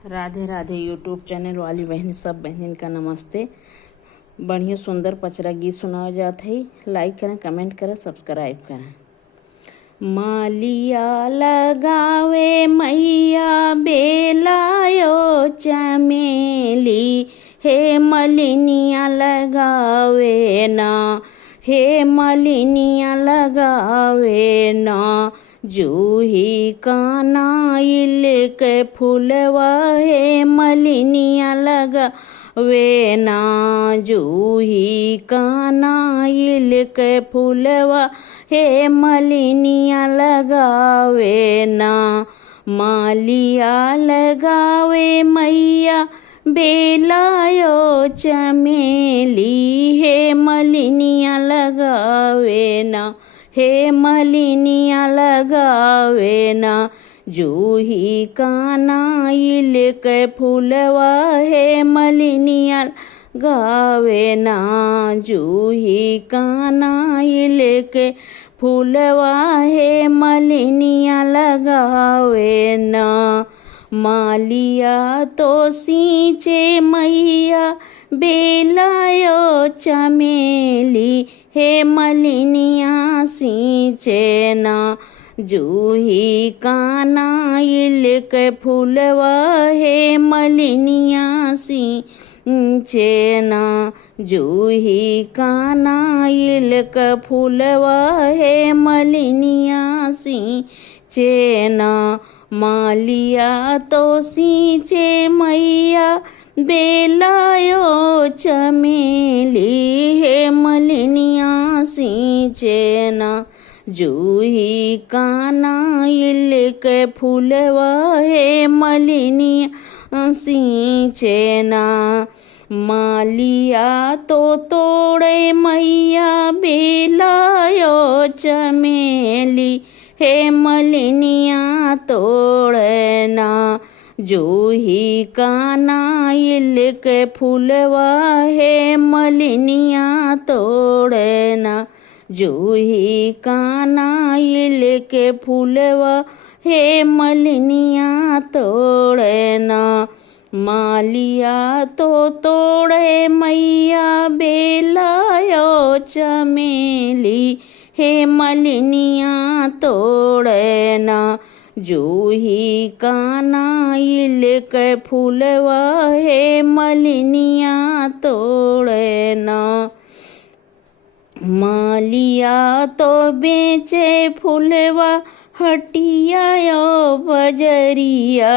Radhe Radhe YouTube channel वाली बहन सब बहनिन का नमस्ते। बढ़िया सुंदर पचरा गीत सुनाया जात है। लाइक करें, कमेंट करें, सब्सक्राइब करें। मालिया लगावे मैया बेलायो चमेली, हे मलिनिया लगावे ना, हे मलिनिया लगावे ना। जूही कानाइल के फूलवा, हे मलिनिया लगावे ना। जूही कानाइल के फूलवा, हे मलिनिया लगावे ना। मालिया लगावे मैया बेलायो चमेली, हे मलिनिया लगावे ना, हे मलिनिया लगावे ना। जूही कानाइल के फूलवा, हे मलिनिया लगावे ना। जूही कानाइल के फूलवा, हे मलिनिया लगावे ना। मालिया तो सींचे मैया बेलायो चमेली, हे मलिनिया सींचे ना। जूही कानाइल के फूलवा, हे मलिनिया सींचे ना। जूही कानाइल के फूलवा, हे मलिनिया सींचे ना। मालिया तो सींचे मैया बेलायो चमेली, हे मलिनिया सींचे ना। जूही कानाइल के फूलवा, हे मलिनिया सींचे ना। मालिया तो तोड़े मैया बेलायो चमेली, हे मलिनिया तोड़े ना। जूही कानाइल के फूलवा, हे मलिनिया तोड़े ना। जूही कानाइल के फूलवा, हे मलिनिया तोड़े ना। मालिया तो तोड़े मैया बेलायो चमेली, हे मलिनिया तोड़े ना। जूही कानाइल के फूलवा, हे मलिनिया तोड़े ना। मालिया तो बेचे फूलवा हटियायो बजरिया,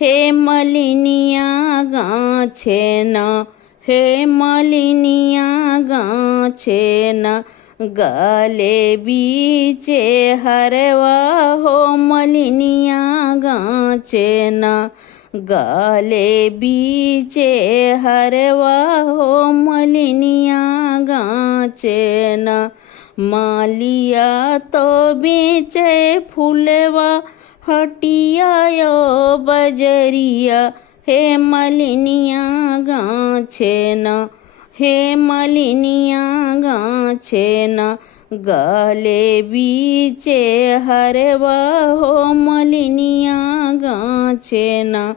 हे मलिनिया गाछे ना, हे मलिनिया गाछे ना। गाले बीचे हरवा, हो मलिनिया गाछे ना। गाले बीचे हरवा, हो मलिनिया गाछे ना। मालिया तो बेचे फूलवा हटियायो बजरिया, हे मलिनिया गाछे ना, हे मलिनिया गाछे ना। गाले बीचे हरवा, हो मलिनिया गाछे ना।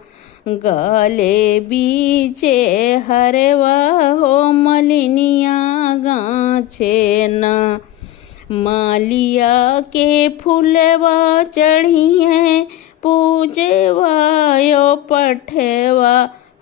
गाले बीचे हरवा, हो मलिनिया गाछे ना। मालिया के फूलवा चढ़ी है पूजवायो पठवा,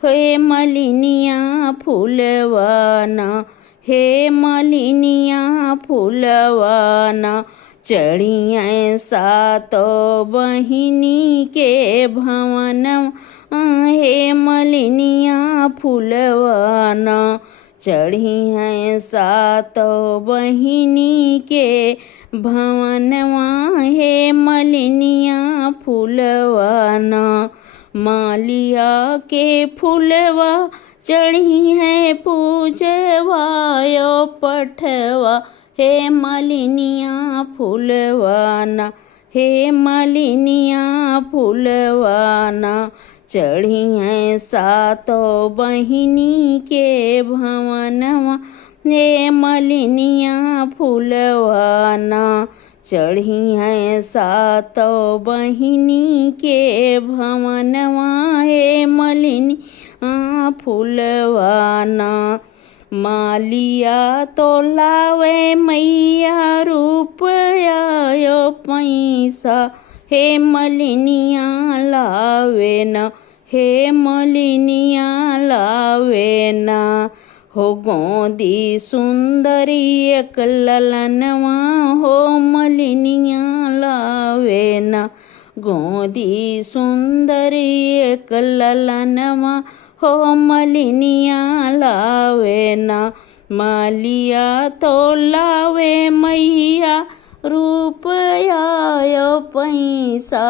हे मलिनिया फूलवा ना, हे मलिनिया फूलवा ना। चढ़िया सातो बहिनी के भवन, हे मलिनिया फूलवा ना। चढ़ी हैं सातो बहिनी के भवनवा, हे मलिनिया फूलवा ना। मालिया के फूलवा चढ़ी है पूजवायो पठवा, हे मलिनिया फूलवा ना, हे मलिनिया फूलवा ना। चढ़ी हैं सातो बहिनी के भवनवा, हे मलिनिया फूलवा ना। चढ़ी हैं सातो बहिनी के भवनवा, हे फूलवाना। मालिया तो लावे मैया रुपया यो पैसा, हे मलिनिया लावे न, हे मलिनिया लावे न। हो गोदी सुंदरी एक ललनवा, हो मलिनिया लावे न। गोदी सुंदरी एक ललनवा, हो मलिनिया लावे न। मालिया तो लावे मैया रुपया यो पैसा,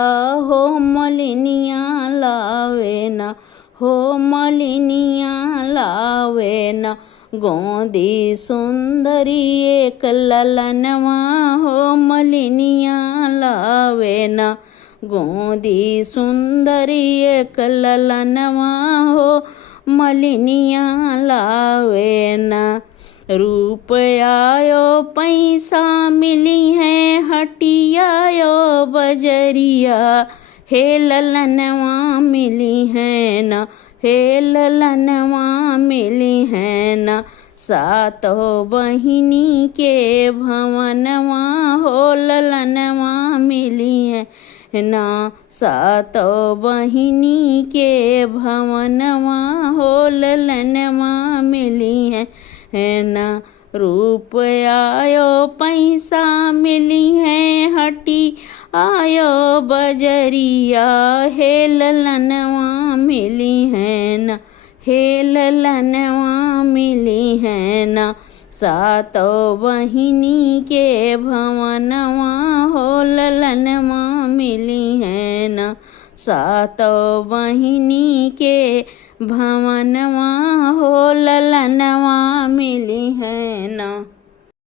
हो मलिनिया लावे न, हो मलिनिया लावे न। गोदी सुंदरी एक ललनवा, हो मलिनिया लावे न। गोदी सुंदरी एक ललनवा, हो मलिनिया लावे न। रुपया यो पैसा मिली है हटिया यो बजरिया, हे ललनवा मिली है न, हे ललनवा मिली है न। सातों बहिनी के भवनवा, हो ललनवा मिली है ना। सातों बहिनी के भवनवा, हो ललनवा मिली है ना। रुपया यो पैसा मिली है हटी आयो बजरिया, हे ललनवा मिली है न, हे ललनवा मिली है न। सातों बहिनी के भवनवा, हो ललनवा मिली है न। सातों बहिनी के भवनवा, हो